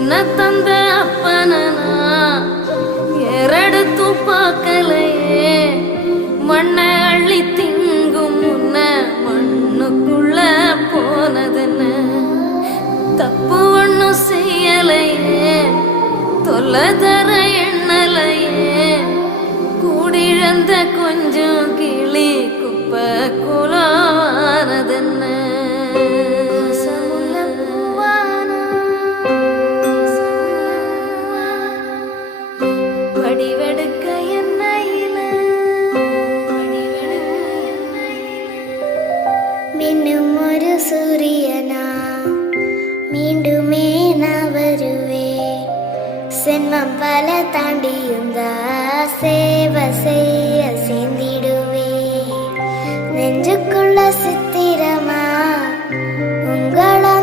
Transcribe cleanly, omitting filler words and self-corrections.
என்ன தந்த அப்பனா எரடுத்து பார்க்கலையே மண்ணை அள்ளி திங்கும் முன்ன மண்ணுக்குள்ள போனதுன்னு தப்பு ஒன்னும் செய்யலையே தொல்லை தர எண்ணலையே கூடிழந்த கொஞ்சம் கிளி குப்பை குலவானதுன்னு வடிவெடுக்க எண்ணெயில மின்னும் ஒரு சூரியனா மீண்டுமே நான் வருவே சென்மம் பல தாண்டியுந்தா சேவை செய்ய சேர்ந்திடுவே நெஞ்சுக்குள்ள சித்திரமா உங்களா